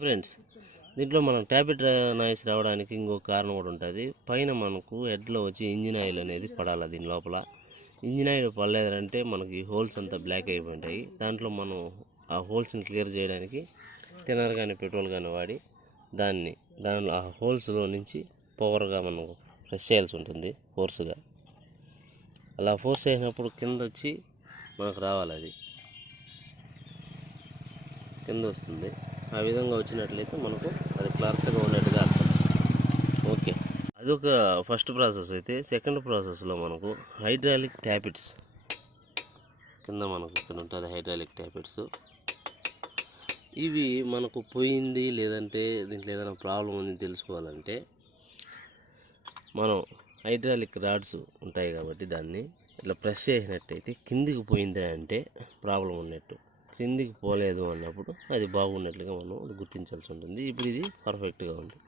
Friends, దీంట్లో మనం tappet noise రావడానికి ఇంకొక కారణం కూడా ఉంటుంది. పైన మనకు హెడ్లో వచ్చి ఇంజిన్ ఆయిల్ అనేది పడాలి. దీని లోపల ఇంజిన్ ఆయిల్ పడలేదంటే మనకి హోల్స్ అంతా బ్లాక్ అయిపోయింటాయి. దాంట్లో మనం ఆ హోల్స్ని క్లియర్ చేయడానికి తినర్ కానీ పెట్రోల్ కానీ వాడి దానిలో ఆ హోల్స్లో నుంచి పవర్గా మనం ప్రెస్ చేయాల్సి ఉంటుంది ఫోర్స్గా. అలా ఫోర్స్ చేసినప్పుడు కింద వచ్చి మనకు రావాలి, అది కింద వస్తుంది. ఆ విధంగా వచ్చినట్లయితే మనకు అది క్లారిటీగా ఉన్నట్టుగా అర్థం. ఓకే, అదొక ఫస్ట్ ప్రాసెస్. అయితే సెకండ్ ప్రాసెస్లో మనకు హైడ్రాలిక్ ట్యాపెట్స్ కింద మనకు ఇక్కడ ఉంటుంది. హైడ్రాలిక్ ట్యాపెట్స్ ఇవి మనకు పోయింది లేదంటే దీంట్లో ఏదైనా ప్రాబ్లం ఉంది తెలుసుకోవాలంటే మనం హైడ్రాలిక్ రాడ్స్ ఉంటాయి కాబట్టి దాన్ని ఇట్లా ప్రెస్ చేసినట్టయితే కిందికి పోయింది అంటే ప్రాబ్లం ఉన్నట్టు, కిందికి పోలేదు అన్నప్పుడు అది బాగున్నట్లుగా మనం గుర్తించాల్సి ఉంటుంది. ఇప్పుడు ఇది పర్ఫెక్ట్గా ఉంది.